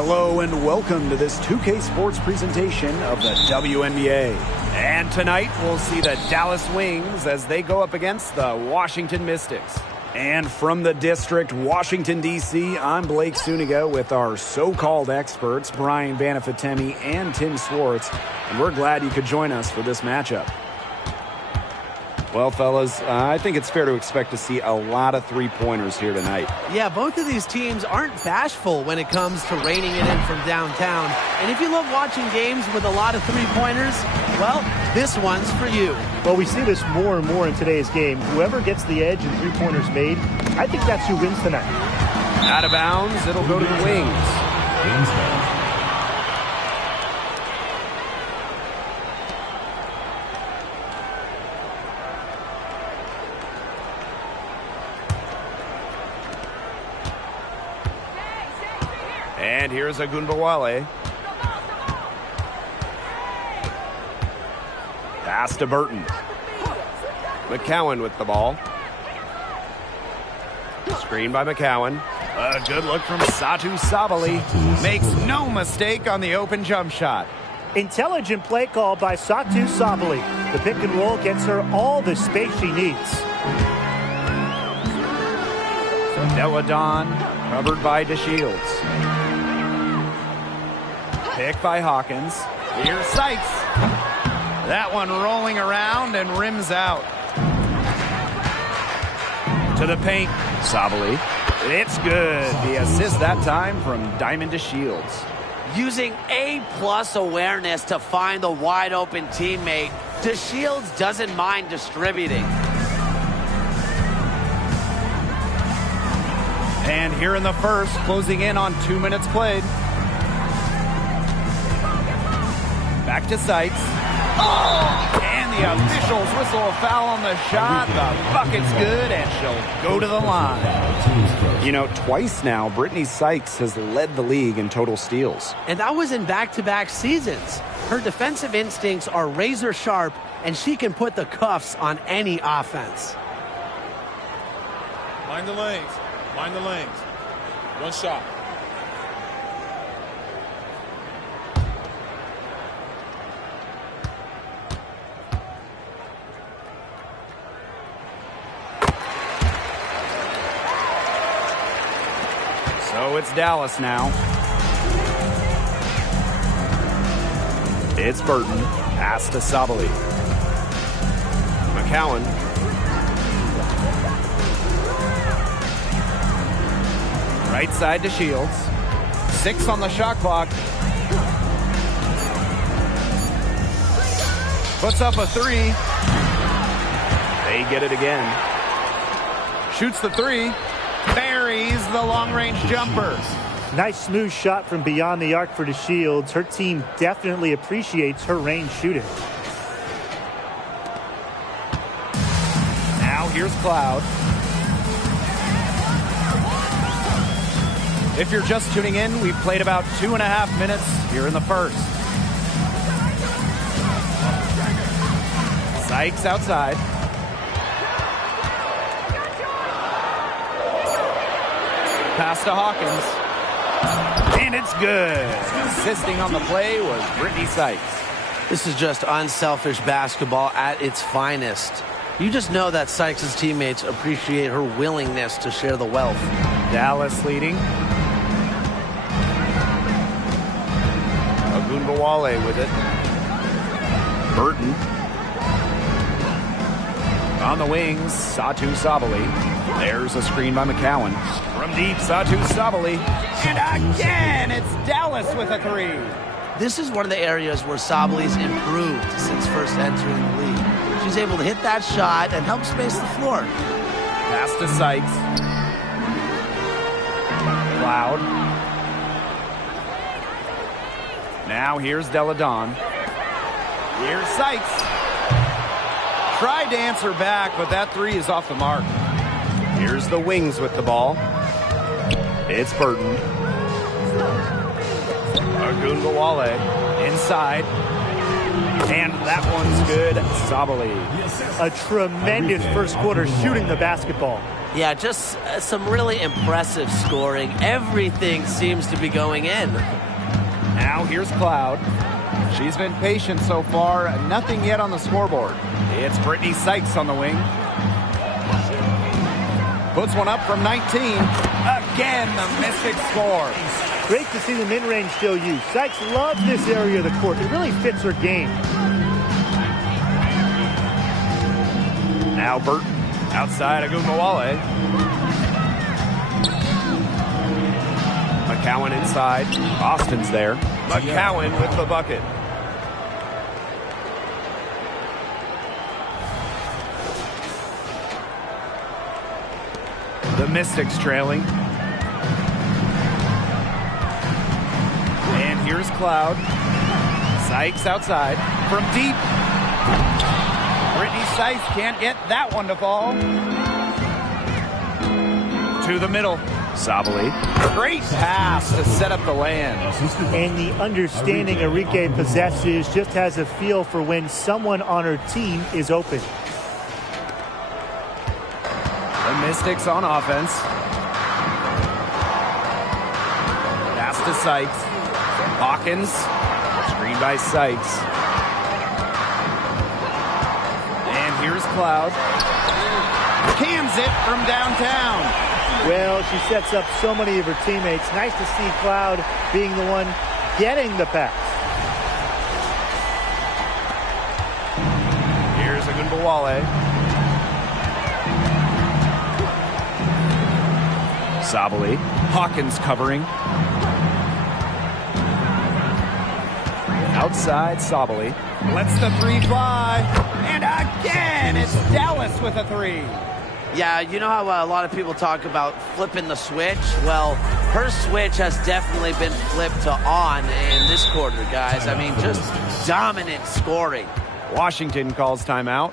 Hello and welcome to this 2K Sports presentation of the WNBA. And tonight we'll see the Dallas Wings as they go up against the Washington Mystics. And from the district, Washington, D.C., I'm Blake Suniga with our so-called experts, Brian Banafitemi and Tim Swartz. And we're glad you could join us for this matchup. Well, fellas, I think it's fair to expect to see a lot of three-pointers here tonight. Yeah, both of these teams aren't bashful when it comes to raining it in from downtown. And if you love watching games with a lot of three-pointers, well, this one's for you. Well, we see this more and more in today's game. Whoever gets the edge and three-pointers made, I think that's who wins tonight. Out of bounds, it'll go to the Wings. And here's Agunbawale. Pass to Burton. McCowan with the ball. Screen by McCowan. A good look from Satu Sabali. Makes no mistake on the open jump shot. Intelligent play call by Satu Sabali. The pick and roll gets her all the space she needs. Deladon covered by DeShields. Pick by Hawkins. Here's Sykes. That one rolling around and rims out. To the paint. Sabali. It's good. The assist that time from Diamond DeShields. Using A-plus awareness to find the wide-open teammate, DeShields doesn't mind distributing. And here in the first, closing in on 2 minutes played. Back to Sykes. Oh! And the officials whistle a foul on the shot. The bucket's good, and she'll go to the line. You know, twice now, Brittany Sykes has led the league in total steals. And that was in back-to-back seasons. Her defensive instincts are razor sharp, and she can put the cuffs on any offense. Mind the lanes. Mind the lanes. One shot. So it's Dallas now. It's Burton. Pass to Sabali. McCowan. Right side to Shields. 6 on the shot clock. Puts up a 3. They get it again. Shoots the 3. Buries the long-range jumper. Nice smooth shot from beyond the arc for DeShields. Her team definitely appreciates her range shooting. Now here's Cloud. If you're just tuning in, we've played about 2.5 minutes here in the first. Sykes outside. Pass to Hawkins. And it's good. Assisting on the play was Brittany Sykes. This is just unselfish basketball at its finest. You just know that Sykes' teammates appreciate her willingness to share the wealth. Dallas leading. Agunbawale with it. Burton. On the wings, Satu Sabali. There's a screen by McCowan. From deep, Satu Sabali. And again, it's Dallas with a 3. This is one of the areas where Sabali's improved since first entering the league. She's able to hit that shot and help space the floor. Pass to Sykes. Cloud. Now here's Deladon. Here's Sykes. Tried to answer back, but that 3 is off the mark. Here's the Wings with the ball. It's Burton. Agunbawale inside. And that one's good. Sabali. A tremendous first quarter shooting the basketball. Yeah, just some really impressive scoring. Everything seems to be going in. Now here's Cloud. She's been patient so far. Nothing yet on the scoreboard. It's Brittany Sykes on the wing. Puts one up from 19. Again, the Mystics score. Great to see the mid-range still used. Sykes loves this area of the court. It really fits her game. Now Burton outside Agumbawale. McCowan inside. Austin's there. McCowan with the bucket. The Mystics trailing. And here's Cloud. Sykes outside. From deep. Brittany Sykes can't get that one to fall. To the middle. Sabali. Great pass to set up the land. And the understanding Enrique possesses, just has a feel for when someone on her team is open. The Mystics on offense. Pass to Sykes. Hawkins. Screen by Sykes. And here's Cloud. Cams it from downtown. Well, she sets up so many of her teammates. Nice to see Cloud being the one getting the pass. Here's Agumbawale. Sabali. Hawkins covering. Outside Sabali. Lets the three fly. And again, it's Dallas with a three. Yeah, you know how a lot of people talk about flipping the switch? Well, her switch has definitely been flipped to on in this quarter, guys. I mean, just dominant scoring. Washington calls timeout.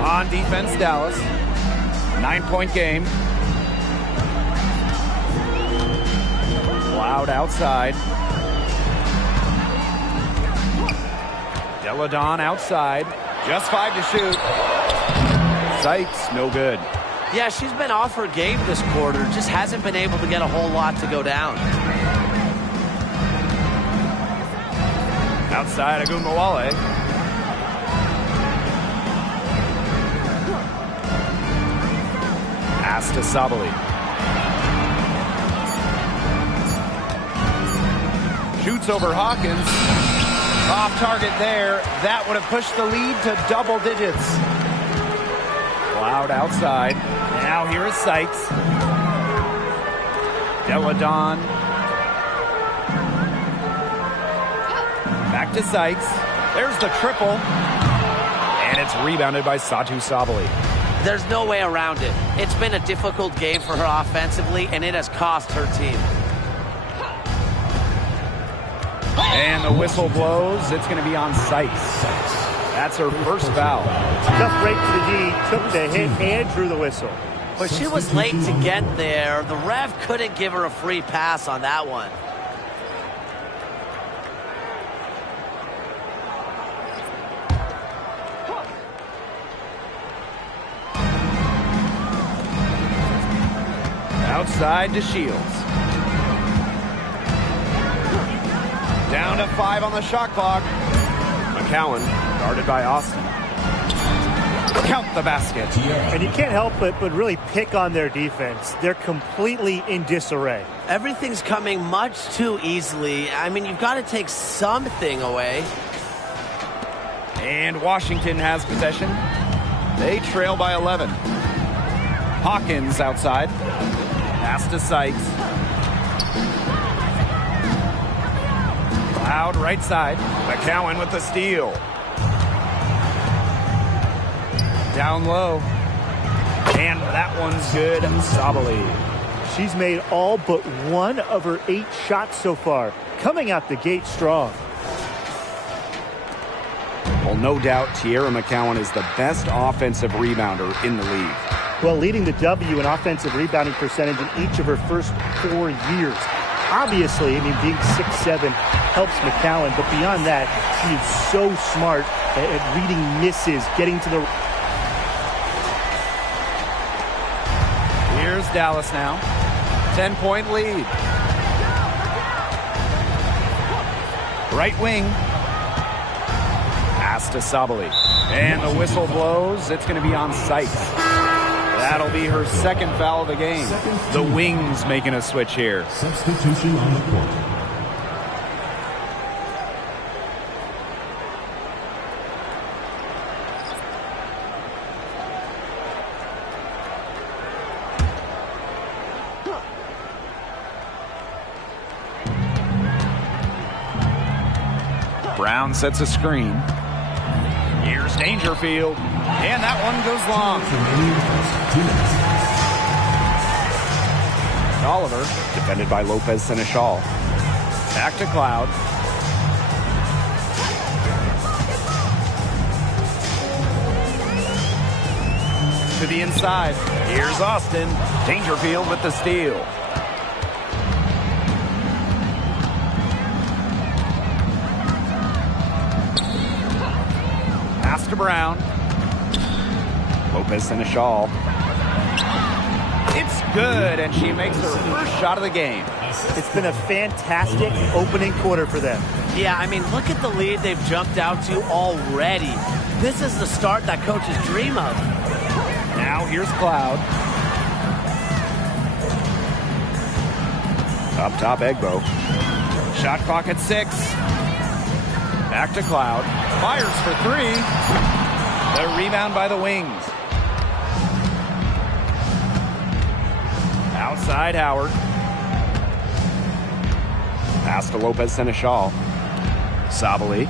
On defense, Dallas. 9-point game. Cloud outside. Deladon outside. Just 5 to shoot. Sykes, no good. Yeah, she's been off her game this quarter. Just hasn't been able to get a whole lot to go down. Outside Agumbawale. Pass to Sabali. Shoots over Hawkins. Off target there. That would have pushed the lead to double digits. Cloud outside. Now here is Sykes. Deladon. Back to Sykes. There's the triple. And it's rebounded by Satu Sabali. There's no way around it. It's been a difficult game for her offensively, and it has cost her team. And the whistle blows. It's going to be on site. That's her first foul. Tough break to the D. Took the hit and drew the whistle. But she was late to get there. The ref couldn't give her a free pass on that one. Outside to Shields. Down to 5 on the shot clock. McCowan guarded by Austin. Count the basket. And you can't help but really pick on their defense. They're completely in disarray. Everything's coming much too easily. I mean, you've got to take something away. And Washington has possession. They trail by 11. Hawkins outside. Pass to Sykes. Cloud right side. McCowan with the steal. Down low. And that one's good. Sabali. She's made all but one of her 8 shots so far. Coming out the gate strong. Well, no doubt Tierra McCowan is the best offensive rebounder in the league. Well, leading the W in offensive rebounding percentage in each of her first 4 years. Obviously, I mean, being 6'7" helps McCowan, but beyond that, she is so smart at reading misses, getting to the... Here's Dallas now. 10-point lead. Right wing. Pass to Sabali. And the whistle blows. It's going to be on Sykes. That'll be her second foul of the game. The Wings making a switch here. Substitution on the court. Brown sets a screen. Here's Dangerfield. And that one goes long. Oliver, defended by Lopez Seneschal. Back to Cloud. To the inside. Here's Austin. Dangerfield with the steal. Pass to Brown. Lopez Seneschal. It's good, and she makes her first shot of the game. It's been a fantastic opening quarter for them. Yeah, I mean, look at the lead they've jumped out to already. This is the start that coaches dream of. Now here's Cloud. Up top, Egbo. Shot clock at 6. Back to Cloud. Fires for 3. The rebound by the Wings. Outside Howard. Pass to Lopez Seneschal. Sabali.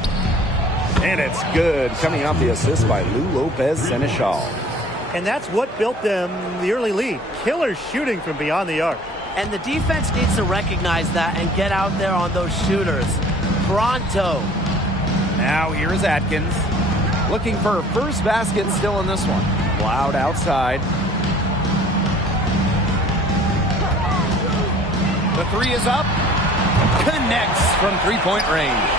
And it's good. Coming off the assist by Lou Lopez Seneschal. And that's what built them the early lead. Killer shooting from beyond the arc. And the defense needs to recognize that and get out there on those shooters. Pronto. Now here's Atkins. Looking for her first basket still in this one. Cloud outside. The 3 is up. Connects from 3-point range.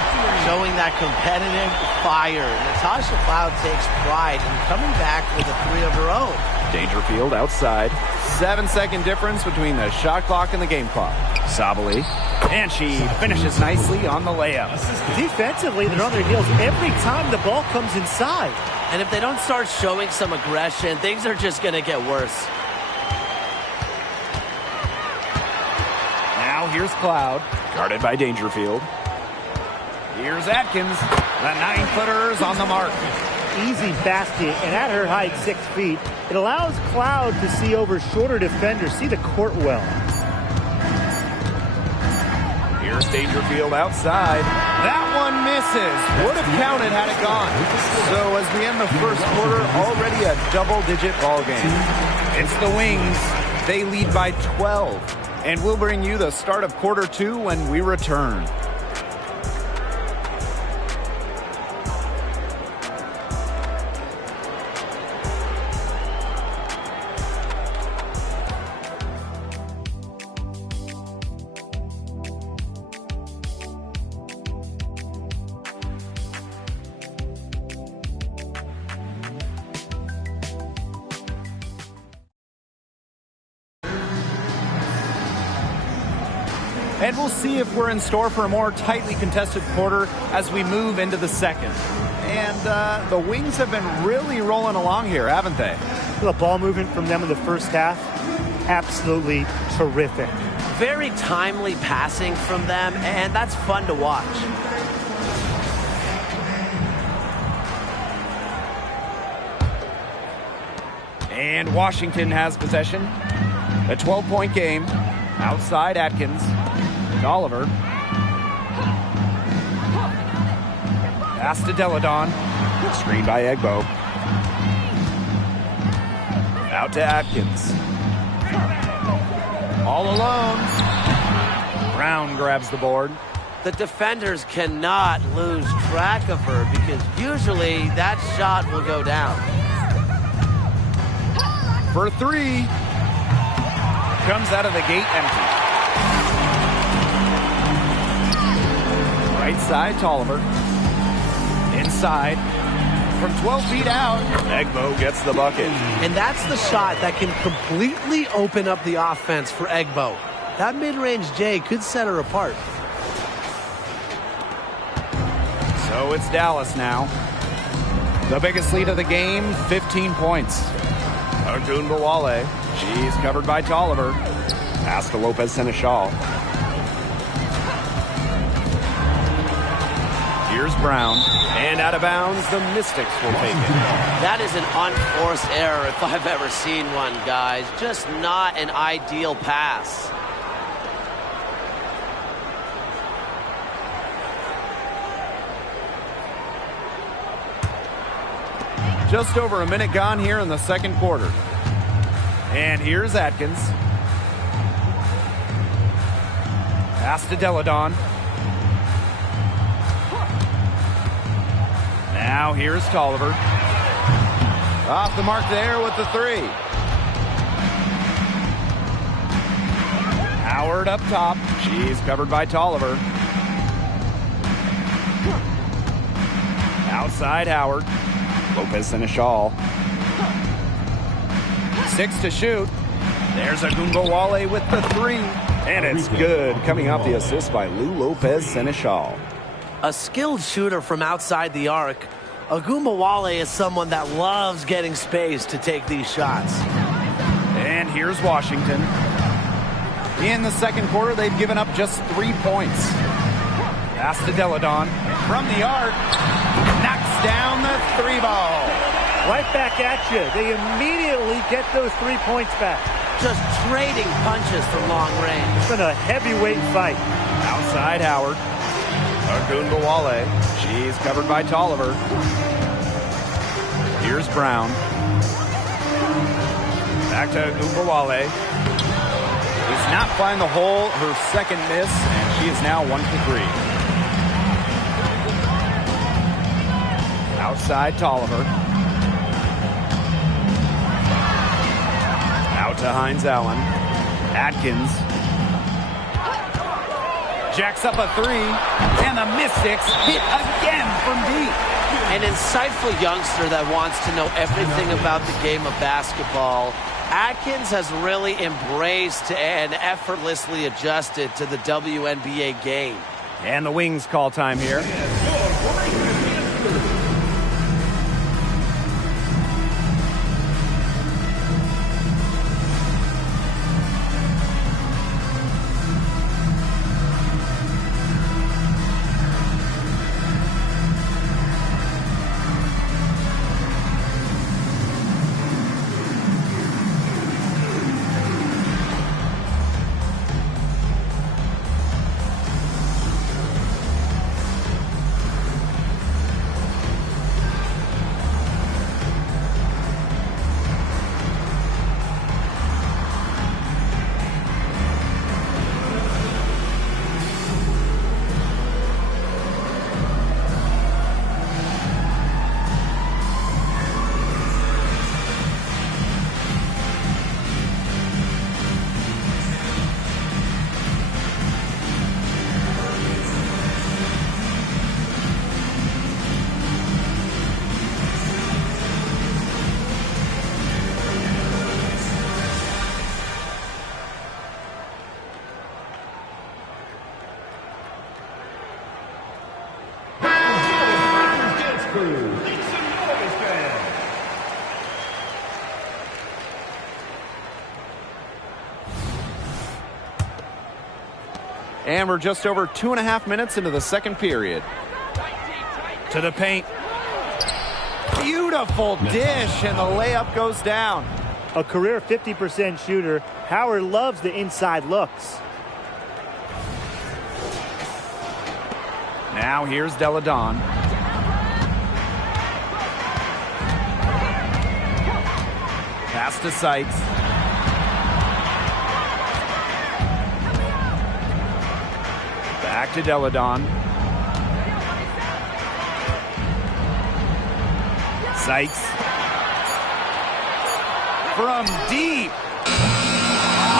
Showing that competitive fire. Natasha Cloud takes pride in coming back with a 3 of her own. Dangerfield outside. 7-second difference between the shot clock and the game clock. Sabali. And she finishes nicely on the layup. Defensively, they're on their heels every time the ball comes inside. And if they don't start showing some aggression, things are just going to get worse. Now here's Cloud, guarded by Dangerfield. Here's Atkins. The 9-footer's on the mark. Easy basket, and at her height, 6 feet, it allows Cloud to see over shorter defenders, see the court well. Here's Dangerfield outside. That one misses. Would have counted had it gone. So as we end the first quarter, already a double-digit ball game. It's the Wings. They lead by 12. And we'll bring you the start of quarter 2 when we return. And we'll see if we're in store for a more tightly contested quarter as we move into the second. And the Wings have been really rolling along here, haven't they? The ball movement from them in the first half, absolutely terrific. Very timely passing from them, and that's fun to watch. And Washington has possession. A 12-point game. Outside Atkins. Oliver. Pass to Deladon. Screen by Egbo. Out to Atkins. All alone. Brown grabs the board. The defenders cannot lose track of her because usually that shot will go down. For 3. Comes out of the gate empty. Right side, Tolliver. Inside. From 12 feet out, Egbo gets the bucket. And that's the shot that can completely open up the offense for Egbo. That mid-range J could set her apart. So it's Dallas now. The biggest lead of the game, 15 points. Ogunbowale. She's covered by Tolliver. Pass to Lopez Seneschal. Here's Brown. And out of bounds, the Mystics will take it. That is an unforced error if I've ever seen one, guys. Just not an ideal pass. Just over a minute gone here in the second quarter. And here's Atkins. Pass to Deladon. Now here's Tolliver. Off the mark there with the 3. Howard up top. She's covered by Tolliver. Outside Howard. Lopez Seneschal. 6 to shoot. There's Ogunbowale with the 3. And it's good, coming off the assist by Lou Lopez Seneschal. A skilled shooter from outside the arc. Ogunbowale is someone that loves getting space to take these shots. And here's Washington. In the second quarter, they've given up just 3 points. Pass to Deladon. From the arc. Knocks down the 3 ball. Right back at you. They immediately get those 3 points back. Just trading punches from long range. It's been a heavyweight fight. Outside Howard. Ogunbowale. She's covered by Tolliver. Here's Brown. Back to Ogunbowale. Does not find the hole. Her second miss, and she is now 1 for 3. Outside Tolliver. Out to Hines Allen. Atkins. Jacks up a 3. And the Mystics hit again from deep. An insightful youngster that wants to know everything about the game of basketball. Atkins has really embraced and effortlessly adjusted to the WNBA game. And the Wings call time here. And we're just over 2.5 minutes into the second period. To the paint. Beautiful dish, and the layup goes down. A career 50% shooter, Howard loves the inside looks. Now here's Deladon. Pass to Sykes. Back to Deladon. Sykes. From deep.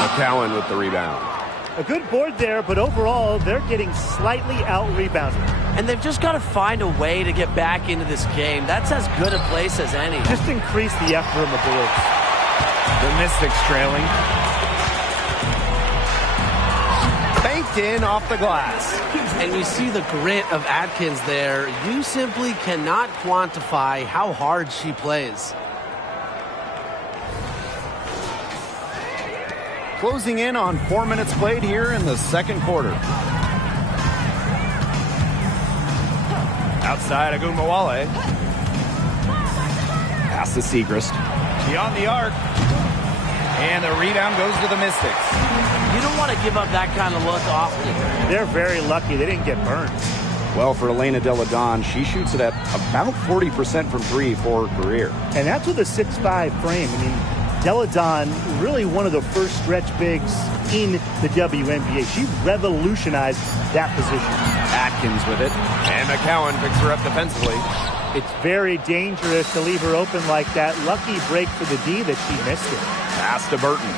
McCowan with the rebound. A good board there, but overall, they're getting slightly out-rebounded. And they've just got to find a way to get back into this game. That's as good a place as any. Just increase the effort on the boards. The Mystics trailing. Banked in off the glass. And you see the grit of Atkins there. You simply cannot quantify how hard she plays. Closing in on 4 minutes played here in the second quarter. Outside Agunmawale. Pass to Segrist. Beyond the arc. And the rebound goes to the Mystics. You don't want to give up that kind of look often. They're very lucky they didn't get burned. Well, for Elena Deladon, she shoots it at about 40% from three for her career. And that's with a 6'5" frame. I mean, Deladon, really one of the first stretch bigs in the WNBA. She revolutionized that position. Atkins with it. And McCowan picks her up defensively. It's very dangerous to leave her open like that. Lucky break for the D that she missed it. Pass to Burton.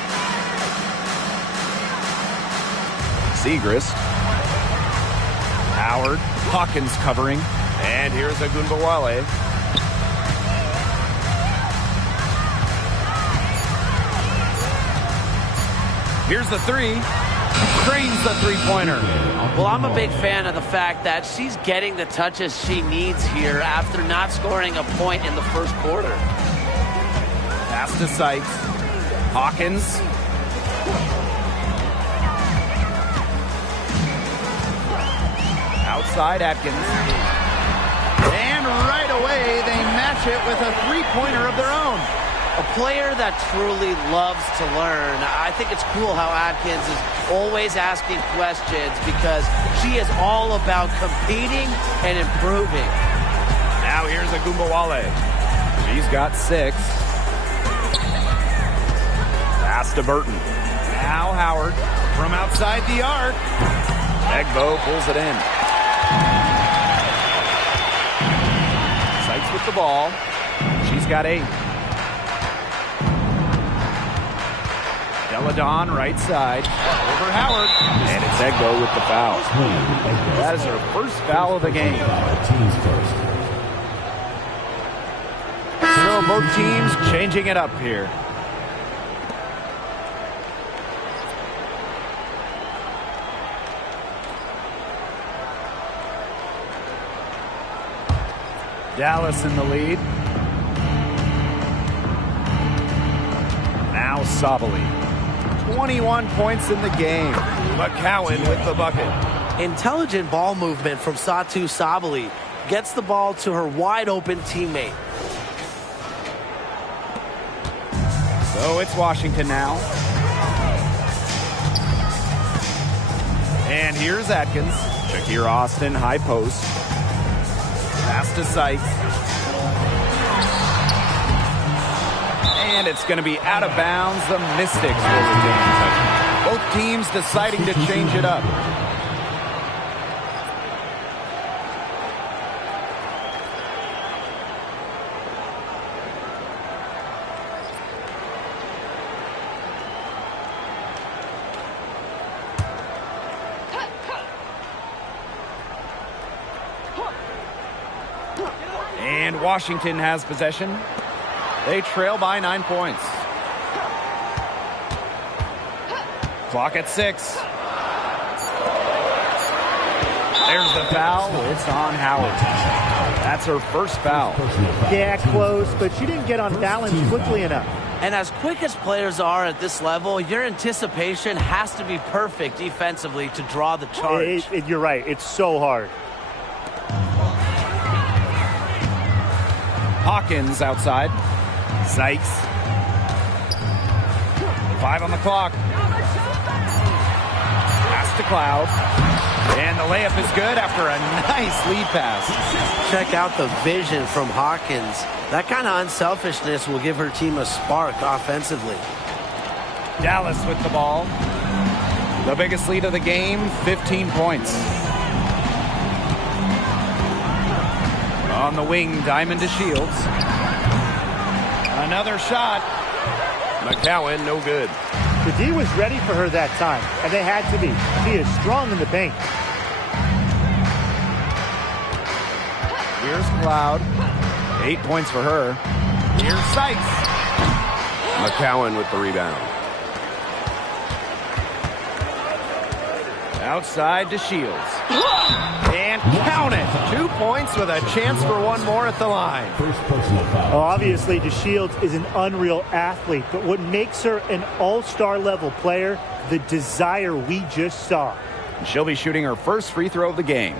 Segrist. Howard. Hawkins covering. And here's Agunbawale. Here's the three. Cranes the three-pointer. Well, I'm a big fan of the fact that she's getting the touches she needs here after not scoring a point in the first quarter. Pass to Sykes. Hawkins. Outside Atkins. And right away, they match it with a three-pointer of their own. A player that truly loves to learn. I think it's cool how Atkins is always asking questions because she is all about competing and improving. Now here's Agunbawale. She's got 6. Pass to Burton. Now Howard from outside the arc. Egbo pulls it in. Sykes with the ball. She's got 8. Deladon right side. Over Howard. And it's Egbo with the foul. That is her first foul of the game. So both teams changing it up here. Dallas in the lead. Now Sabali. 21 points in the game. McCowan with the bucket. Intelligent ball movement from Satu Sabali. Gets the ball to her wide open teammate. So it's Washington now. And here's Atkins. Shakira Austin, high post. Pass to Sykes. And it's going to be out of bounds. The Mystics will retain possession. Both teams deciding to change it up. And Washington has possession. They trail by 9 points. Clock at 6. There's the foul. It's on Howard. That's her first foul. Yeah, close, but she didn't get on balance quickly enough. And as quick as players are at this level, your anticipation has to be perfect defensively to draw the charge. You're right. It's so hard. Hawkins outside. Sykes. 5 on the clock. Pass to Cloud. And the layup is good after a nice lead pass. Check out the vision from Hawkins. That kind of unselfishness will give her team a spark offensively. Dallas with the ball. The biggest lead of the game, 15 points. On the wing, Diamond to Shields. Another shot. McCowan, no good. The D was ready for her that time, and they had to be. She is strong in the paint. Here's Cloud. 8 points for her. Here's Sykes. McCowan with the rebound. Outside to Shields. And count it. 2 points with a chance for one more at the line. Well, obviously, DeShields is an unreal athlete, but what makes her an all-star level player, the desire we just saw. She'll be shooting her first free throw of the game.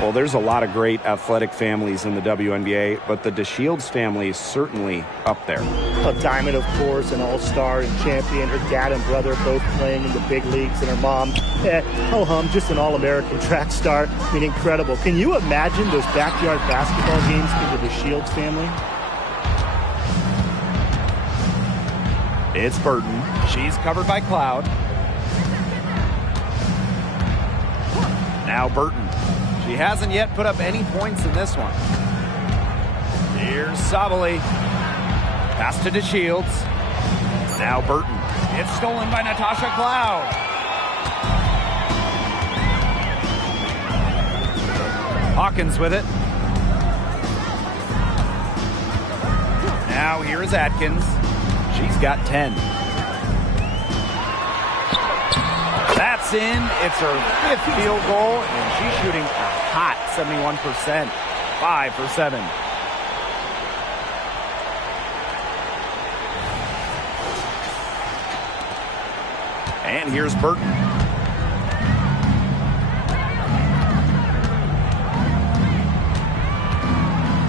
Well, there's a lot of great athletic families in the WNBA, but the DeShields family is certainly up there. A Diamond, of course, an all-star and champion. Her dad and brother both playing in the big leagues, and her mom, just an all-American track star. I mean, incredible. Can you imagine those backyard basketball games for the DeShields family? It's Burton. She's covered by Cloud. Now Burton. She hasn't yet put up any points in this one. Here's Sabali. Pass to DeShields. Now Burton. It's stolen by Natasha Cloud. Hawkins with it. Now here is Atkins. She's got 10. That's in. It's her 5th field goal, and she's shooting a hot 71%. 5 for 7. And here's Burton.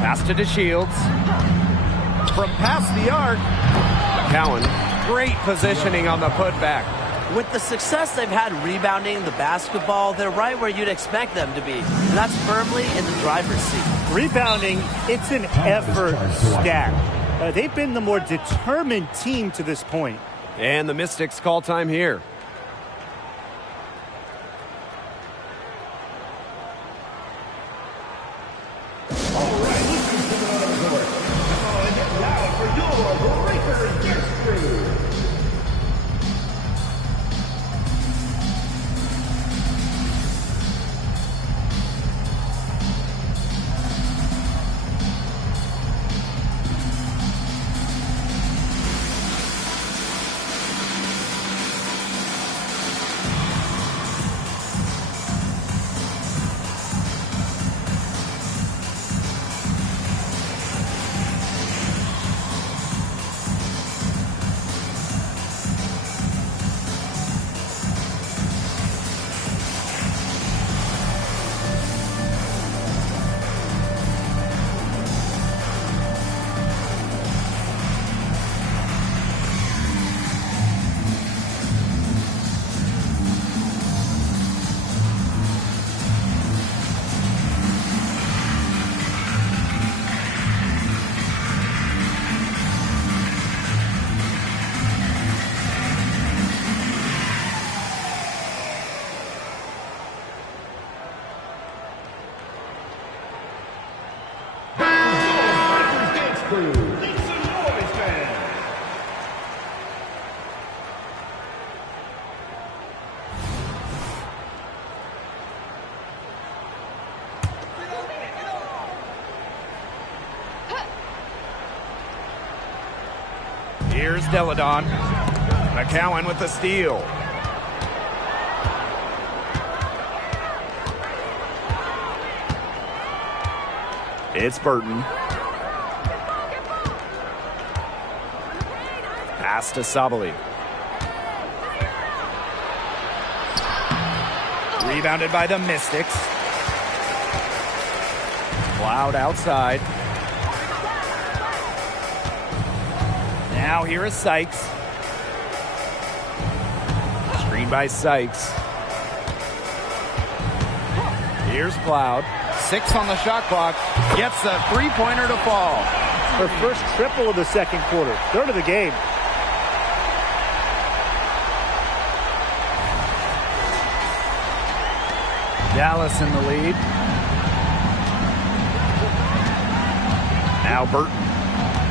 Pass to DeShields. From past the arc, McCowan. Great positioning on the putback. With the success they've had rebounding the basketball, they're right where you'd expect them to be. And that's firmly in the driver's seat. Rebounding, it's an effort stat. They've been the more determined team to this point. And the Mystics call time here. Here's Deladon. McCowan with the steal. It's Burton. Pass to Sabali. Rebounded by the Mystics. Cloud outside. Now here is Sykes. Screen by Sykes. Here's Cloud. 6 on the shot clock. Gets a three-pointer to fall. Her first triple of the second quarter. Third of the game. Dallas in the lead. Now Burton.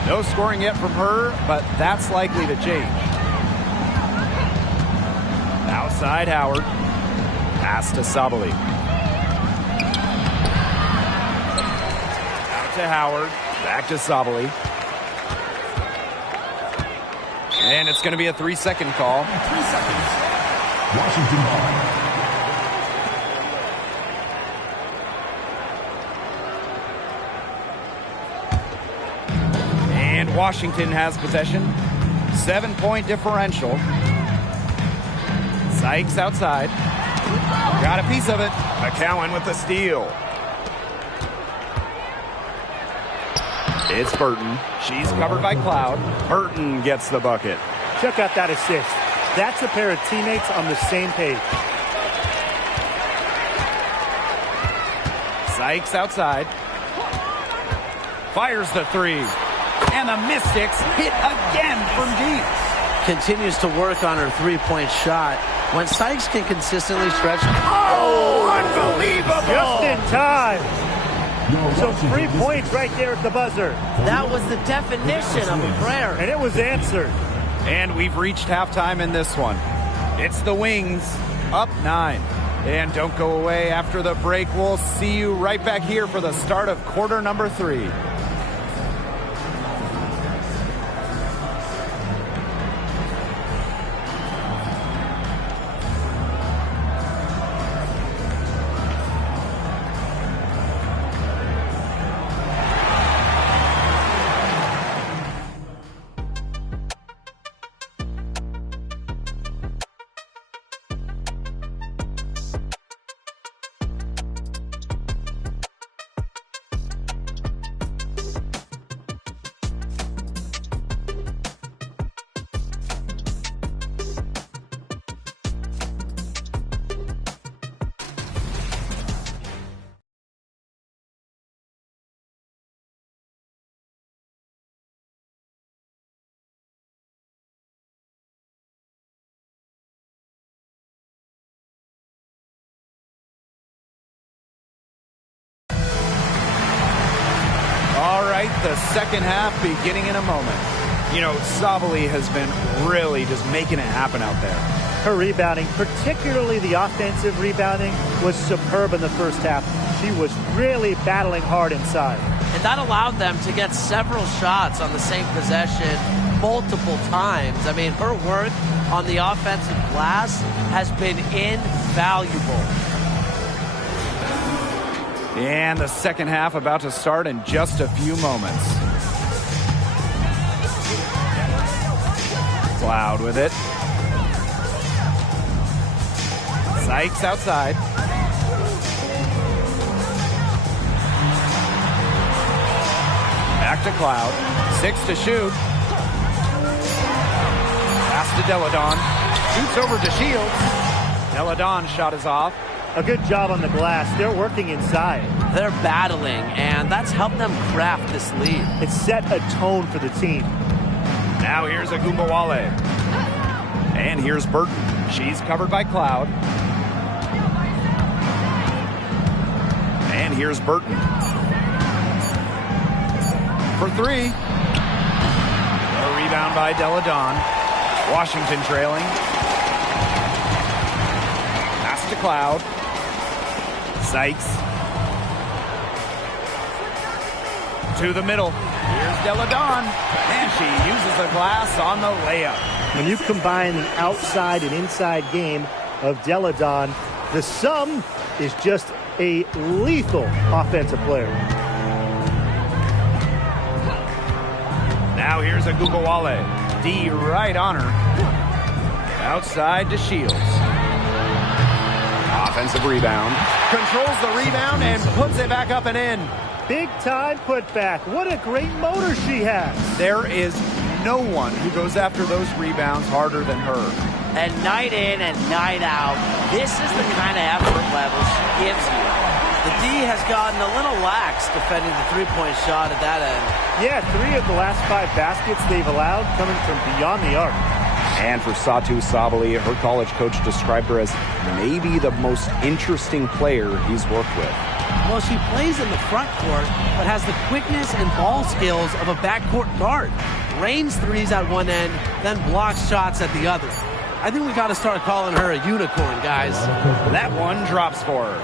No scoring yet from her, but that's likely to change. Outside Howard. Pass to Sabali. Out to Howard. Back to Sabali. And it's going to be a 3-second call. 3 seconds. Washington ball. Washington has possession. 7-point differential. Sykes outside. Got a piece of it. McCowan with the steal. It's Burton. She's covered by Cloud. Burton gets the bucket. Check out that assist. That's a pair of teammates on the same page. Sykes outside. Fires the three. And the Mystics hit again from deep. Continues to work on her three-point shot. When Sykes can consistently stretch. Oh, unbelievable! Just in time. So 3 points right there at the buzzer. That was the definition of a prayer. And it was answered. And we've reached halftime in this one. It's the Wings up 9. And don't go away after the break. We'll see you right back here for the start of quarter number 3. The second half beginning in a moment. You know, Sabali has been really just making it happen out there. Her rebounding, particularly the offensive rebounding, was superb in the first half. She was really battling hard inside. And that allowed them to get several shots on the same possession multiple times. I mean, her work on the offensive glass has been invaluable. And the second half about to start in just a few moments. Cloud with it. Sykes outside. Back to Cloud. 6 to shoot. Pass to Deladon. Shoots over to Shields. Deladon's shot is off. A good job on the glass. They're working inside. They're battling, and that's helped them craft this lead. It set a tone for the team. Now here's Agumbawale. And here's Burton. She's covered by Cloud. And here's Burton. For 3. A rebound by Deladon. Washington trailing. Pass to Cloud. Sykes. To the middle. Here's Deladon, and she uses the glass on the layup. When you combine the outside and inside game of Deladon, the sum is just a lethal offensive player. Now here's a Gugawale. D right on her. Outside to Shields. Offensive rebound. Controls the rebound and puts it back up and in. Big time putback. What a great motor she has. There is no one who goes after those rebounds harder than her. And night in and night out, this is the kind of effort level she gives you. The D has gotten a little lax defending the three-point shot at that end. Yeah, 3 of the last 5 baskets they've allowed coming from beyond the arc. And for Satu Sabali, her college coach described her as maybe the most interesting player he's worked with. Well, she plays in the front court, but has the quickness and ball skills of a backcourt guard. Rains threes at one end, then blocks shots at the other. I think we got to start calling her a unicorn, guys. That one drops for her.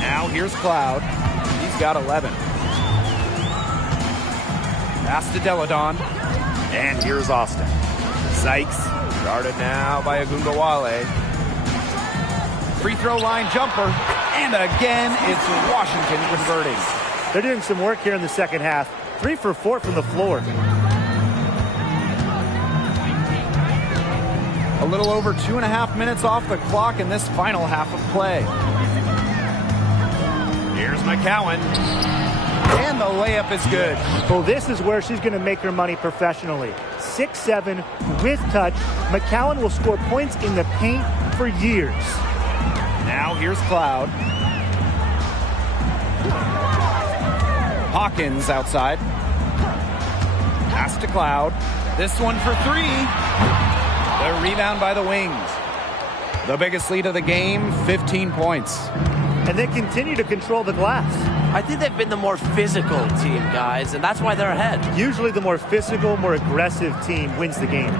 Now here's Cloud. He's got 11. Pass to Deladon. And here's Austin. Sykes, guarded now by Agungawale. Free throw line jumper. And again, it's Washington converting. They're doing some work here in the second half. 3 for 4 from the floor. A little over 2.5 minutes off the clock in this final half of play. Here's McCowan. And the layup is good. Well, this is where she's going to make her money professionally. 6'7", with touch. McCowan will score points in the paint for years. Now here's Cloud. Hawkins outside. Pass to Cloud. This one for 3. The rebound by the Wings. The biggest lead of the game, 15 points. And they continue to control the glass. I think they've been the more physical team, guys, and that's why they're ahead. Usually the more physical, more aggressive team wins the game.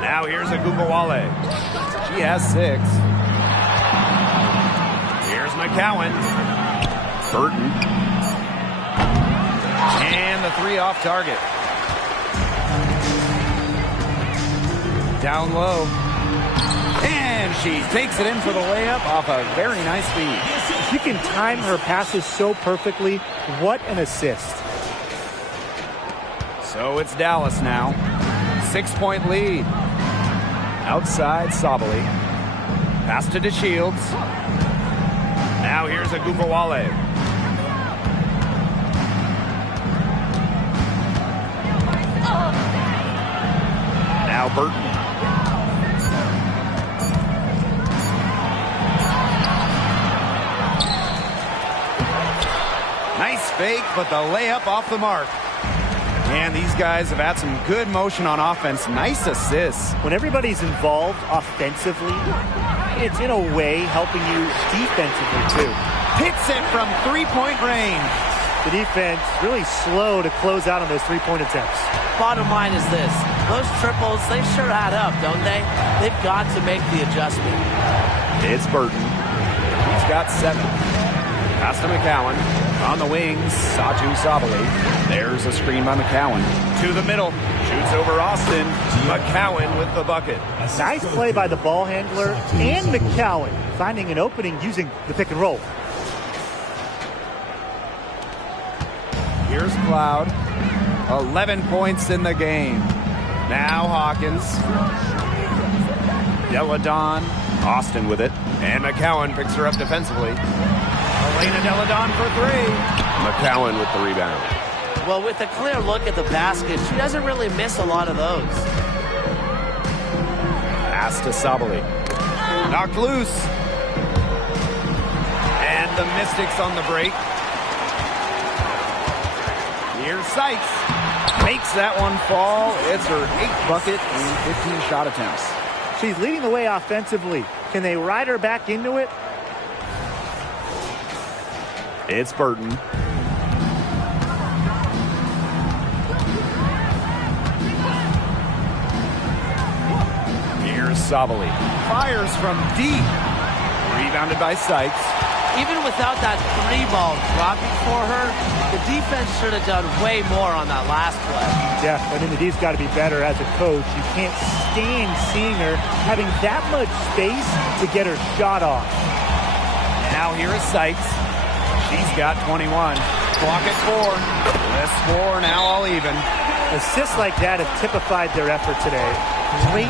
Now here's a Gugawale. She has 6. Here's McCowan. Burton. And the 3 off target. Down low. And she takes it in for the layup off a very nice feed. She can time her passes so perfectly. What an assist. So it's Dallas now. 6-point lead. Outside Sabali. Pass to DeShields. Now here's a Gugawale. Now Burton. Nice fake, but the layup off the mark. And these guys have had some good motion on offense. Nice assists. When everybody's involved offensively, it's in a way helping you defensively too. Hits it from three-point range. The defense really slow to close out on those three-point attempts. Bottom line is this. Those triples, they sure add up, don't they? They've got to make the adjustment. It's Burton. He's got 7. Pass to McCowan. On the wings, Satu Sabali. There's a screen by McCowan. To the middle. Shoots over Austin. McCowan with the bucket. Nice play by the ball handler and McCowan, finding an opening using the pick and roll. Here's Cloud. 11 points in the game. Now Hawkins. Deladon. Austin with it. And McCowan picks her up defensively. Elena Deladon for 3. McCowan with the rebound. Well, with a clear look at the basket, she doesn't really miss a lot of those. Pass to Sabali. Knocked loose. And the Mystics on the break. Here's Sykes. Makes that one fall. It's her 8th bucket in 15 shot attempts. She's leading the way offensively. Can they ride her back into it? It's Burton. here's Savali. Fires from deep. Rebounded by Sykes. Even without that 3-ball dropping for her, the defense should have done way more on that last play. Yeah, I mean, the D's got to be better as a coach. You can't stand seeing her having that much space to get her shot off. Now here is Sykes. She's got 21. Clock at 4. The score now all even. Assists like that have typified their effort today. Great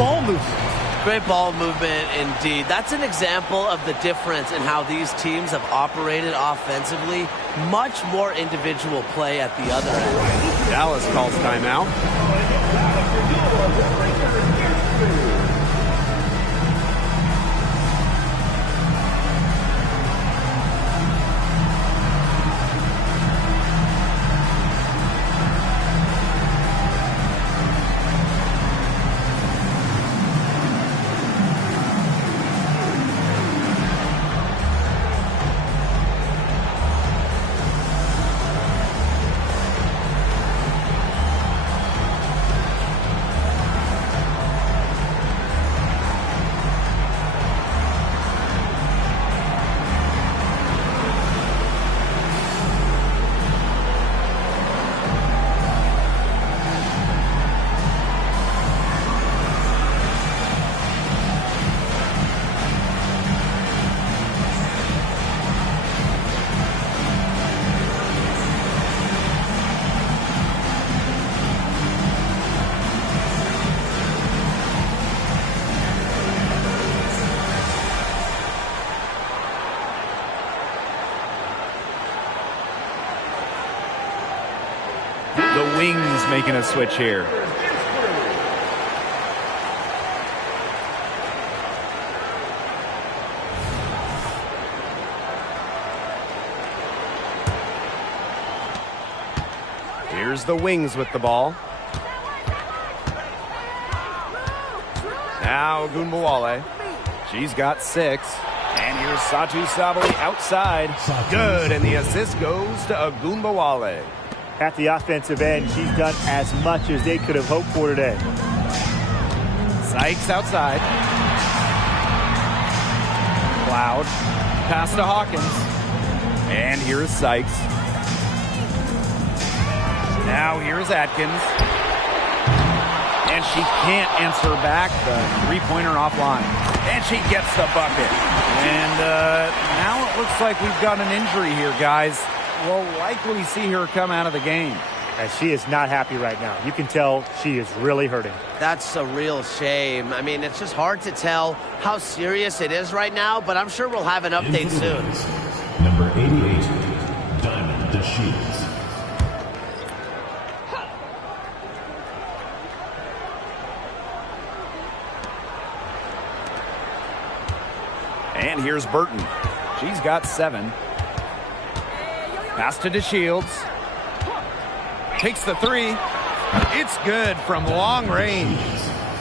ball movement. Great ball movement indeed. That's an example of the difference in how these teams have operated offensively. Much more individual play at the other end. Dallas calls timeout. The Wings making a switch here. Here's the Wings with the ball. Now Ogunbowale. She's got 6. And here's Satu Savali outside. Good, and the assist goes to Ogunbowale. At the offensive end, she's done as much as they could have hoped for today. Sykes outside. Cloud. Pass to Hawkins. And here's Sykes. Now here's Atkins. And she can't answer back the three-pointer offline. And she gets the bucket. And now it looks like we've got an injury here, guys. We'll likely see her come out of the game. As she is not happy right now. You can tell she is really hurting. That's a real shame. I mean, it's just hard to tell how serious it is right now, but I'm sure we'll have an update soon. Number 88, Diamond DeShields. And here's Burton. She's got 7. Pass to DeShields. Takes the 3. It's good from long range.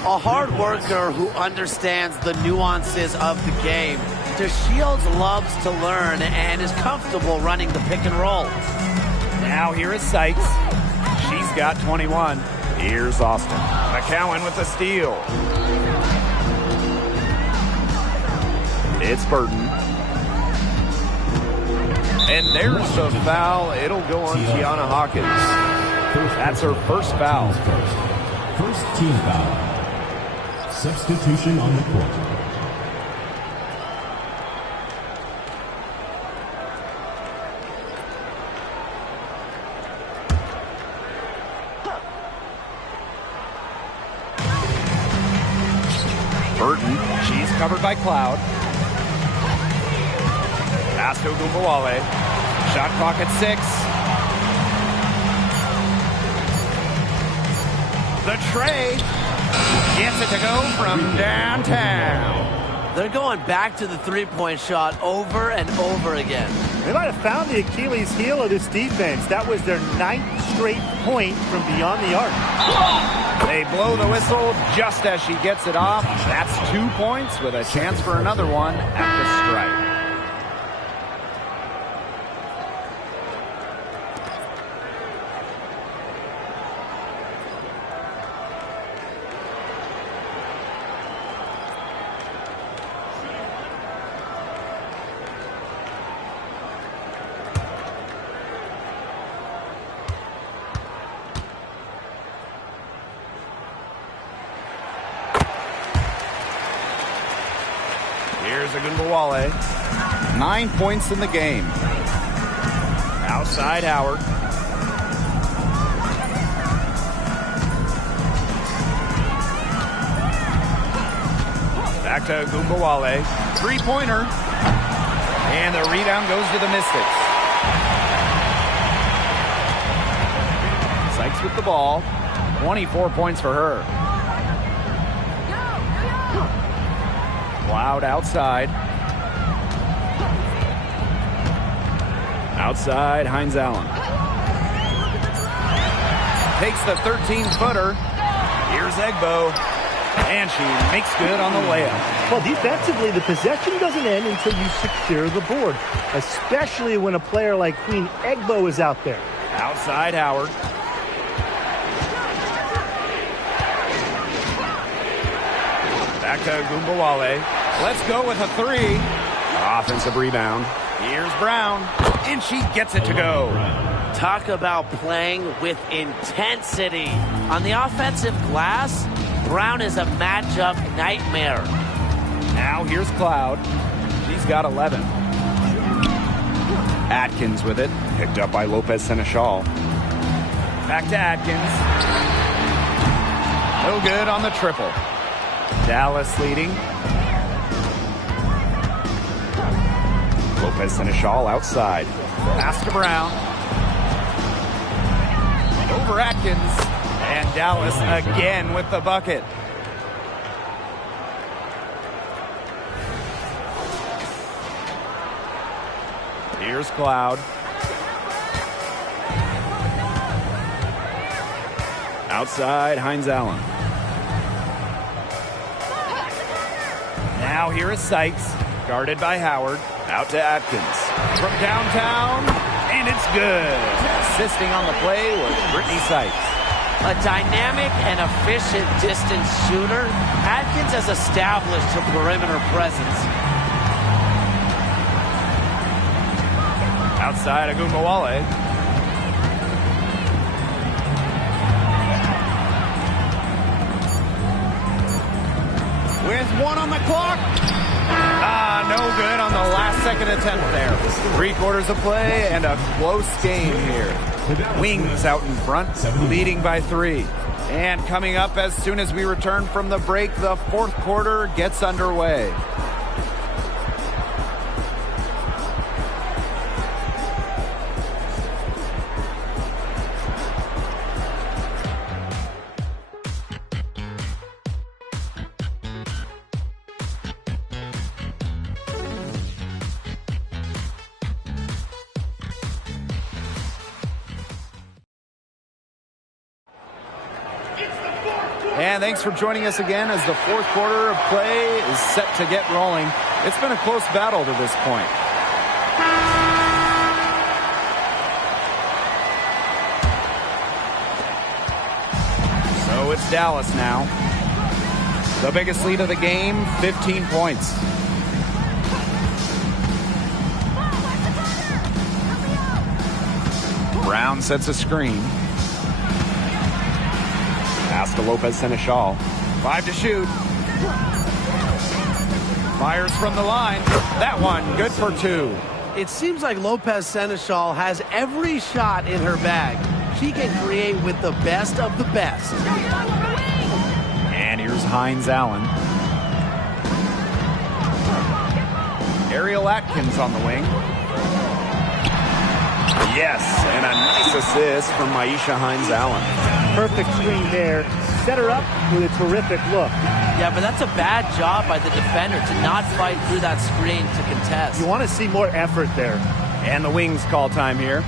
A hard worker who understands the nuances of the game. DeShields loves to learn and is comfortable running the pick and roll. Now here is Sykes. She's got 21. Here's Austin. McCowan with the steal. It's Burton. And there's the foul. It'll go on Tiana Hawkins. That's her first foul. First team foul. Substitution on the court. Burton, she's covered by Cloud. Pass to Ogunbowale. Shot clock at 6. The tray gets it to go from downtown. They're going back to the three-point shot over and over again. They might have found the Achilles heel of this defense. That was their 9th straight point from beyond the arc. They blow the whistle just as she gets it off. That's 2 points with a chance for another one at the stripe. Here's Agunbowale. 9 points in the game. Outside Howard. Back to Agunbowale. Three-pointer. And the rebound goes to the Mystics. Sykes with the ball. 24 points for her. Cloud outside. Outside, Hines Allen. Takes the 13-footer. Here's Egbo. And she makes good on the layup. Well, defensively, the possession doesn't end until you secure the board, especially when a player like Queen Egbo is out there. Outside Howard. Back to Agunbowale. Let's go with a three. Offensive rebound. Here's Brown. And she gets it to go. Talk about playing with intensity. On the offensive glass, Brown is a matchup nightmare. Now here's Cloud. She's got 11. Atkins with it. Picked up by Lopez Seneschal. Back to Atkins. No good on the triple. Dallas leading. Lopez Seneschal outside. Pass to Brown. Over Atkins. And Dallas again with the bucket. Here's Cloud. Outside, Hines Allen. Now here is Sykes, guarded by Howard. Out to Atkins. From downtown, and it's good. Assisting on the play was Brittany Sykes. A dynamic and efficient distance shooter, Atkins has established her perimeter presence. Outside Agunbowale. With one on the clock. No good on the last second attempt there. 3/4 of play and a close game here. Wings out in front, leading by 3. And coming up as soon as we return from the break, the 4th quarter gets underway. And thanks for joining us again as the 4th quarter of play is set to get rolling. It's been a close battle to this point. So it's Dallas now. The biggest lead of the game, 15 points. Brown sets a screen. Pass to Lopez Seneschal. 5 to shoot. Fires from the line. That one, good for 2. It seems like Lopez Seneschal has every shot in her bag. She can create with the best of the best. And here's Hines Allen. Ariel Atkins on the wing. Yes, and a nice assist from Maisha Hines Allen. Perfect screen there. Set her up with a terrific look. Yeah, but that's a bad job by the defender to not fight through that screen to contest. You want to see more effort there. And the Wings call time here.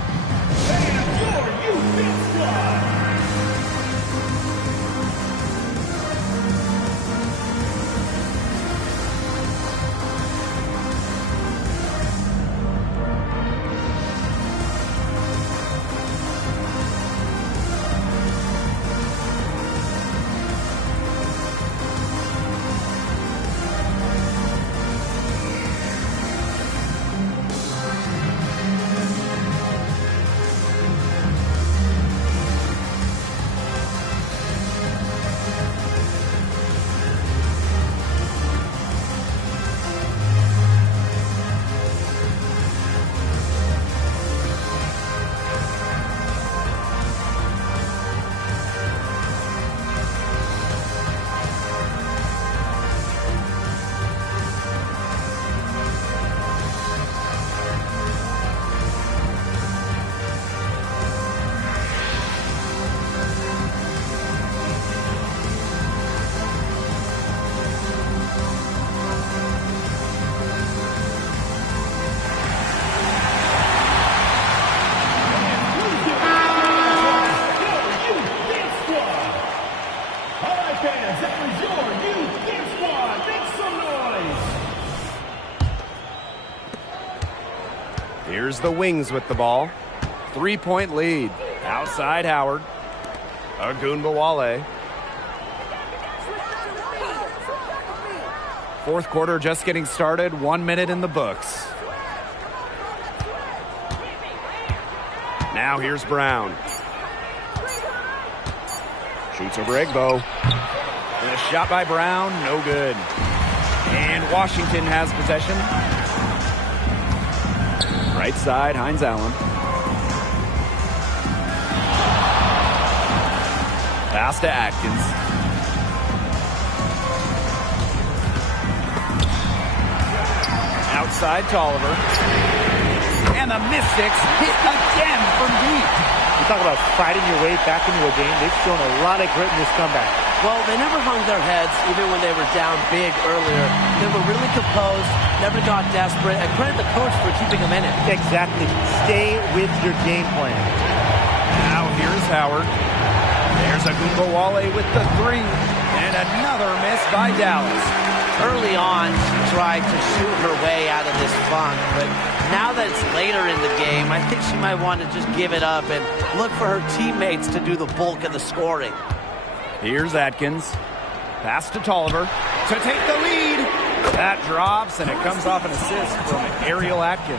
Here's the Wings with the ball. 3-point lead. Outside Howard. Agunbowale. Fourth quarter just getting started. 1 minute in the books. Now here's Brown. Shoots over Egbo. And a shot by Brown, no good. And Washington has possession. Right side, Hines Allen. Pass to Atkins. Outside Tolliver. And the Mystics hit again from deep. You talk about fighting your way back into a game. They've shown a lot of grit in this comeback. Well, they never hung their heads, even when they were down big earlier. They were really composed, never got desperate, and credit the coach for keeping them in it. Exactly. Stay with your game plan. Now here's Howard. There's Agunbowale with the three. And another miss by Dallas. Early on, she tried to shoot her way out of this funk, but now that it's later in the game, I think she might want to just give it up and look for her teammates to do the bulk of the scoring. Here's Atkins. Pass to Tolliver to take the lead. That drops, and it comes off an assist from Ariel Atkins.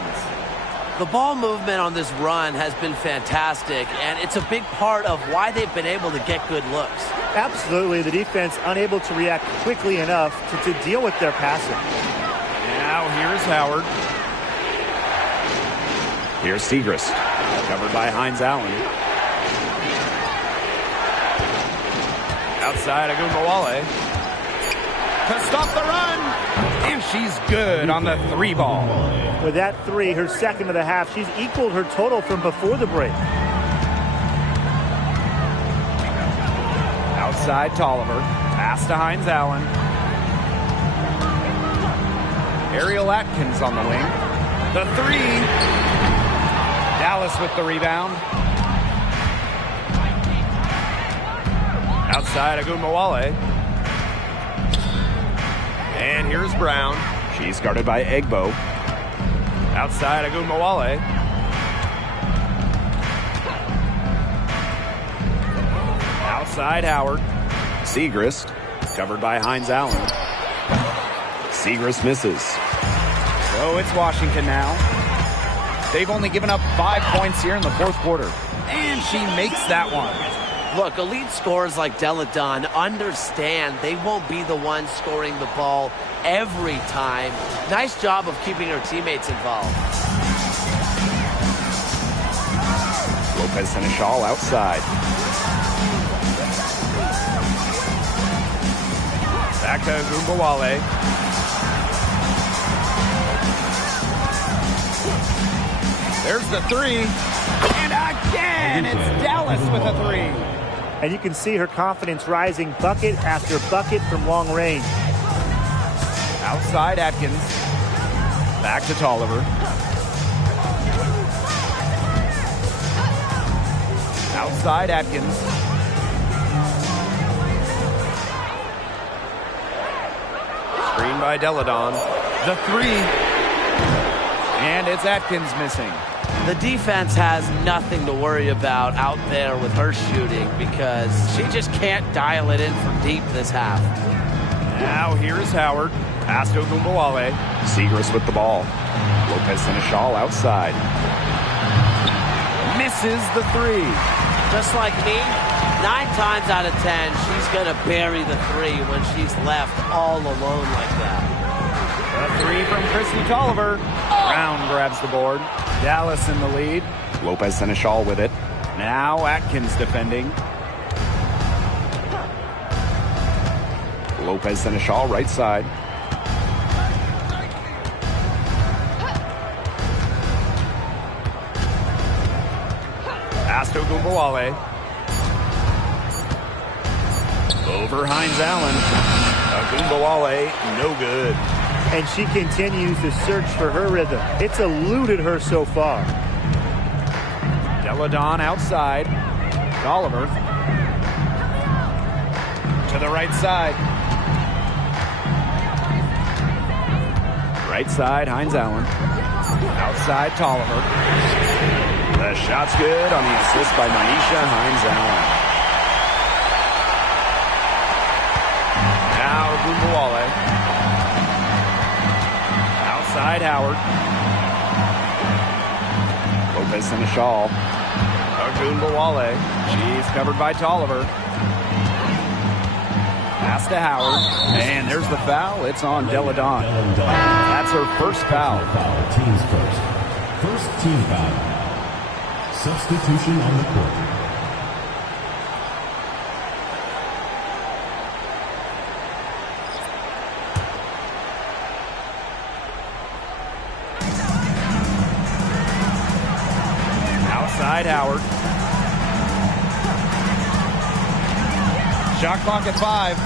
The ball movement on this run has been fantastic, and it's a big part of why they've been able to get good looks. Absolutely. The defense unable to react quickly enough to deal with their passing. Now here's Howard. Here's Segrist. Covered by Hines Allen. Outside Agunbowale. To stop the run. And she's good on the three ball. With that three, her second of the half, she's equaled her total from before the break. Outside Tolliver. Pass to Hines Allen. Ariel Atkins on the wing. The three. Dallas with the rebound. Outside Agunbowale. And here's Brown. She's guarded by Egbo. Outside Agunbowale. Outside Howard. Segrist. Covered by Hines Allen. Segrist misses. So it's Washington now. They've only given up 5 points here in the fourth quarter. And she makes that one. Look, elite scorers like Deladon understand they won't be the ones scoring the ball every time. Nice job of keeping her teammates involved. Lopez Seneschal outside. Back to Agunbowale. There's the three. And again, it's Dallas with a three. And you can see her confidence rising bucket after bucket from long range. Outside Atkins. Back to Tolliver. Outside Atkins. Screen by Deladon. The three. And it's Atkins missing. The defense has nothing to worry about out there with her shooting because she just can't dial it in from deep this half. Now here's Howard. Pass to Agunbowale. Segrist with the ball. Lopez Seneschal outside. Misses the three. Just like me, 9 times out of 10, she's going to bury the three when she's left all alone like that. The three from Christy Tolliver. Brown grabs the board. Dallas in the lead. Lopez Seneschal with it. Now Atkins defending. Lopez Seneschal right side. Pass to Agunbowale. Over Hines Allen. Agunbowale, no good. And she continues to search for her rhythm. It's eluded her so far. Deladon outside. Tolliver. To the right side. Right side, Hines Allen. Outside Tolliver. The shot's good on the assist by Manisha Hines-Allen. Now Gumbawale. Outside Howard. Lopez and a shawl. Gumbawale. She's covered by Tolliver. Pass to Howard. And there's the foul. It's on Deladon. That's her first foul. Team's first. First team foul. Substitution on the court. Outside Howard. Shot clock at 5.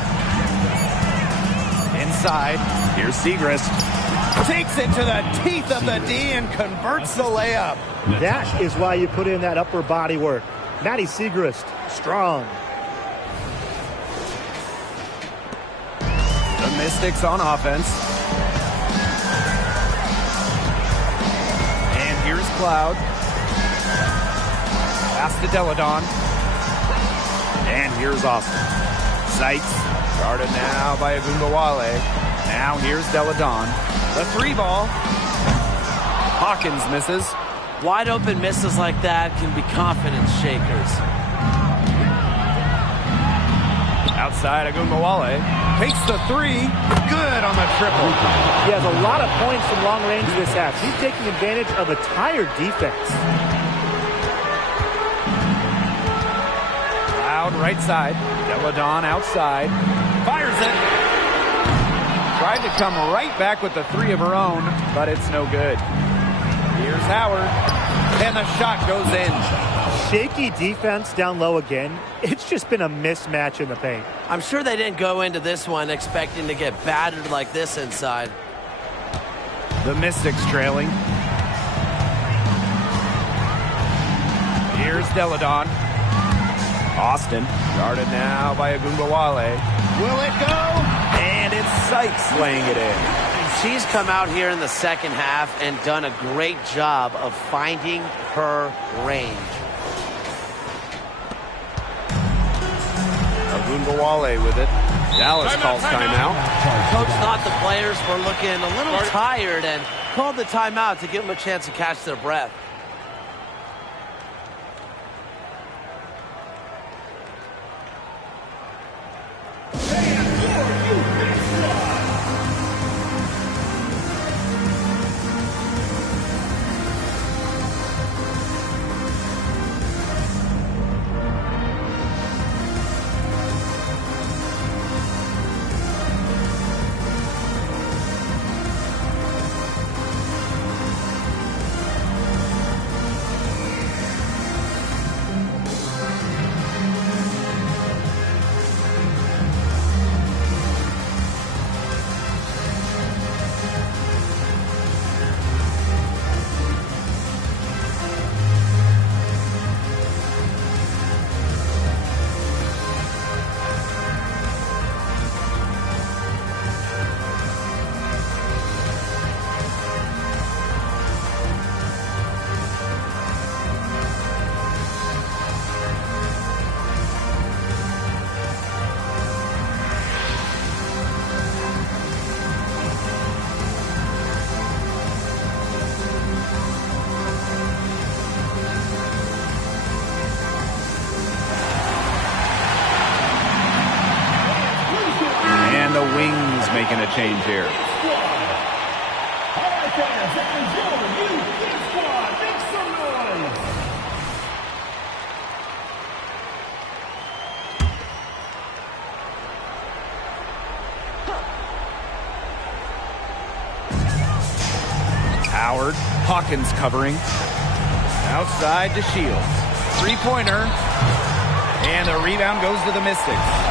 Inside. Here's Segrist. Takes it to the teeth of the D and converts the layup. That is why you put in that upper body work. Maddie Segrist, strong. The Mystics on offense. And here's Cloud. Pass to Deladon. And here's Austin. Seitz. Guarded now by Agumbawale. Now here's Deladon. The 3-ball. Hawkins misses. Wide open misses like that can be confidence shakers. Outside Agumbawale. Takes the 3. Good on the triple. He has a lot of points from long range this half. He's taking advantage of a tired defense. Cloud right side. Deladon outside. Fires it. Tried to come right back with the 3 of her own, but it's no good. Here's Howard. And the shot goes in. Shaky defense down low again. It's just been a mismatch in the paint. I'm sure they didn't go into this one expecting to get battered like this inside. The Mystics trailing. Here's Deladon. Austin, guarded now by Agumbawale. Will it go? And it's Sykes laying it in. She's come out here in the second half and done a great job of finding her range. Agumbawale with it. Dallas calls timeout. Coach thought the players were looking a little tired and called the timeout to give them a chance to catch their breath. Making a change here. Howard, Hawkins covering. Outside to Shields. 3-pointer. And the rebound goes to the Mystics.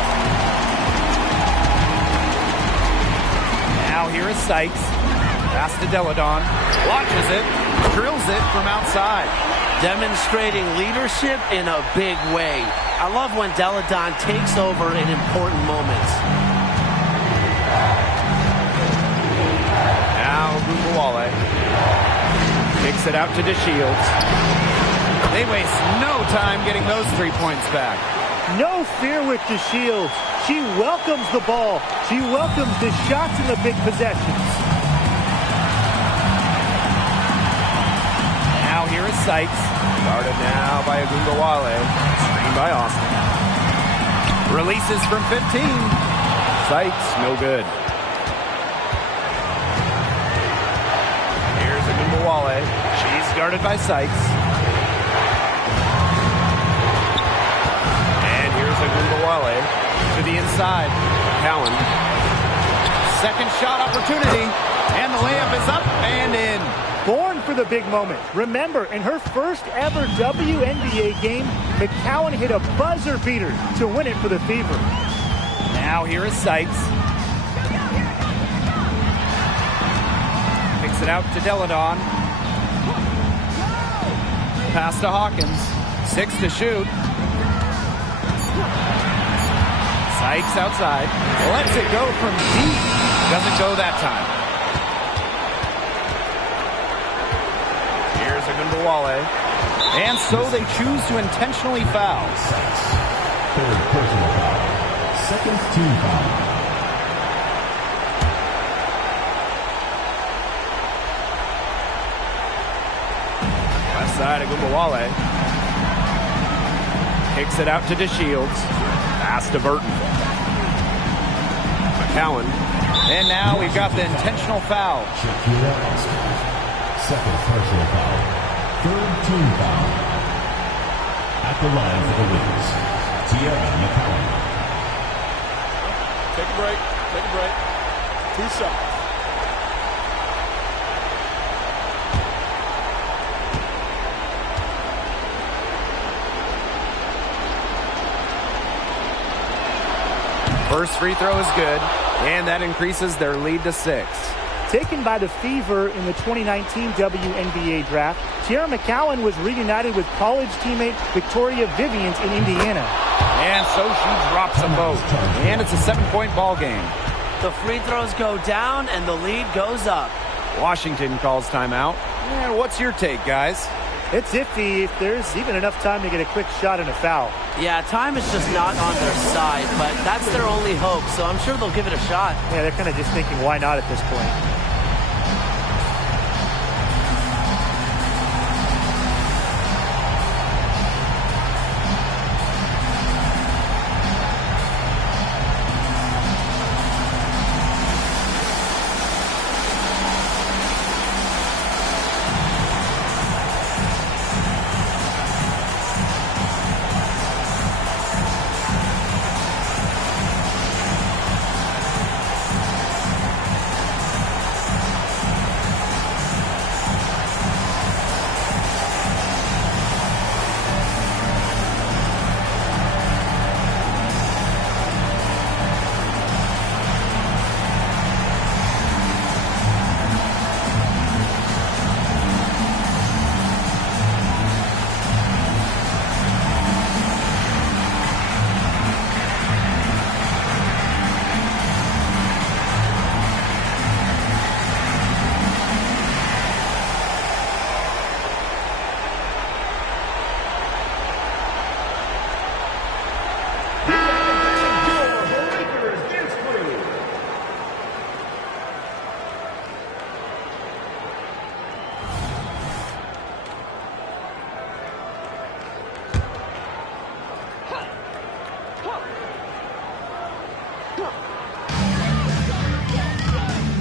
Now here is Sykes. Pass to Deladon. Launches it. Drills it from outside. Demonstrating leadership in a big way. I love when Deladon takes over in important moments. Now Agumbawale. it out to DeShields. They waste no time getting those 3 points back. No fear with DeShields. She welcomes the ball. She welcomes the shots in the big possessions. Now here is Sykes. Guarded now by Agungawale. Screened by Austin. Releases from 15. Sykes, no good. Here's Agungawale. She's guarded by Sykes. And here's Agungawale to the inside. Cowan. Second shot opportunity. And the layup is up and in. Born for the big moment. Remember, in her first ever WNBA game, McCowan hit a buzzer beater to win it for the Fever. Now here is Sykes. Picks it out to Deladon. Pass to Hawkins. 6 to shoot. Sykes outside. Lets it go from deep. Doesn't go that time. Here's Agundawale. And so they choose to intentionally foul. Third personal foul. Second team foul. Left side, Agundawale. Kicks it out to DeShields. Pass to Burton. McCowan. And now we've got the intentional foul. Shakira Austin. Second personal foul. Third team foul. At the line for the Wings, Tiara McCowan. Take a break. Take a break. 2 shots. First free throw is good, and that increases their lead to 6. Taken by the Fever in the 2019 WNBA draft, Tiara McCowan was reunited with college teammate Victoria Vivians in Indiana. And so she drops them both. And it's a 7-point ball game. The free throws go down and the lead goes up. Washington calls timeout. And what's your take, guys? It's iffy if there's even enough time to get a quick shot and a foul. Yeah, time is just not on their side, but that's their only hope, so I'm sure they'll give it a shot. Yeah, they're kind of just thinking, why not at this point?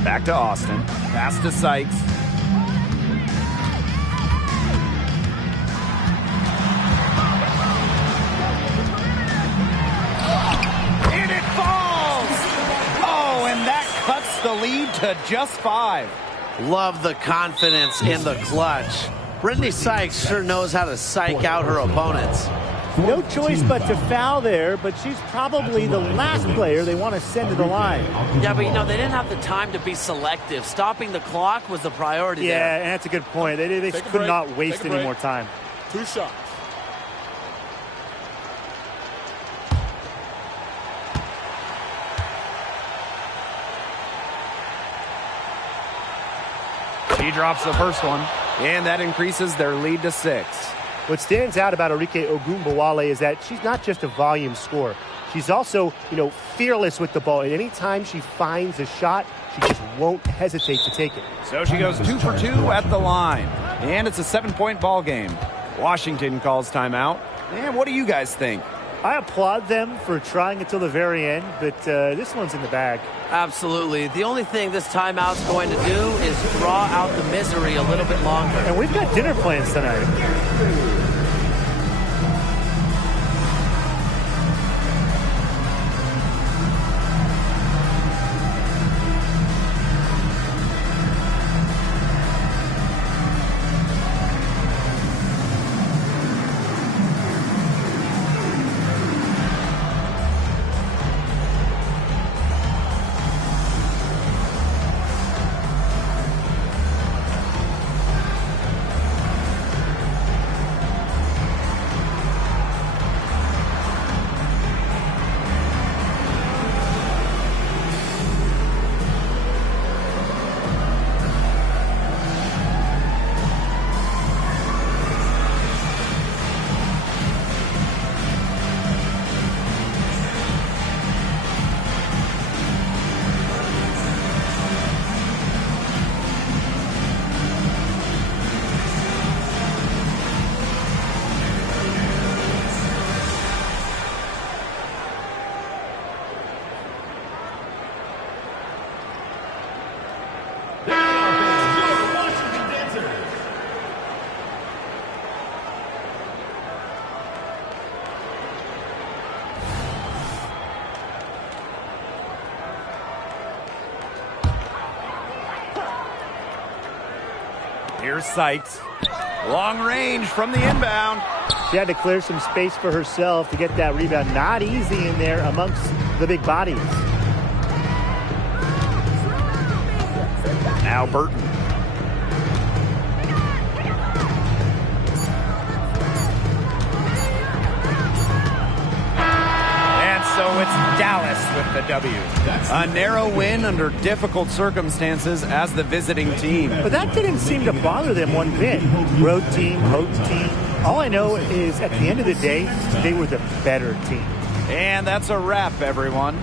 Back to Austin. Pass to Sykes. And it falls! Oh, and that cuts the lead to just 5. Love the confidence in the clutch. Brittany Sykes sure knows how to psych out her opponents. No choice but to foul there, but she's probably the last player they want to send to the line. Yeah, but you know, they didn't have the time to be selective. Stopping the clock was the priority there. Yeah, and that's a good point. They could not waste any more time. 2 shots. She drops the first one. And that increases their lead to 6. What stands out about Arike Ogunbowale is that she's not just a volume scorer. She's also, fearless with the ball. And anytime she finds a shot, she just won't hesitate to take it. So she goes 2 for 2 at the line. And it's a 7-point ball game. Washington calls timeout. And what do you guys think? I applaud them for trying until the very end, but this one's in the bag. Absolutely. The only thing this timeout's going to do is draw out the misery a little bit longer. And we've got dinner plans tonight. Here's Sykes. Long range from the inbound. She had to clear some space for herself to get that rebound. Not easy in there amongst the big bodies. Now Burton. And so it's Dallas with the W. A narrow win under difficult circumstances as the visiting team. But that didn't seem to bother them one bit. Road team, home team. All I know is at the end of the day, they were the better team. And that's a wrap, everyone.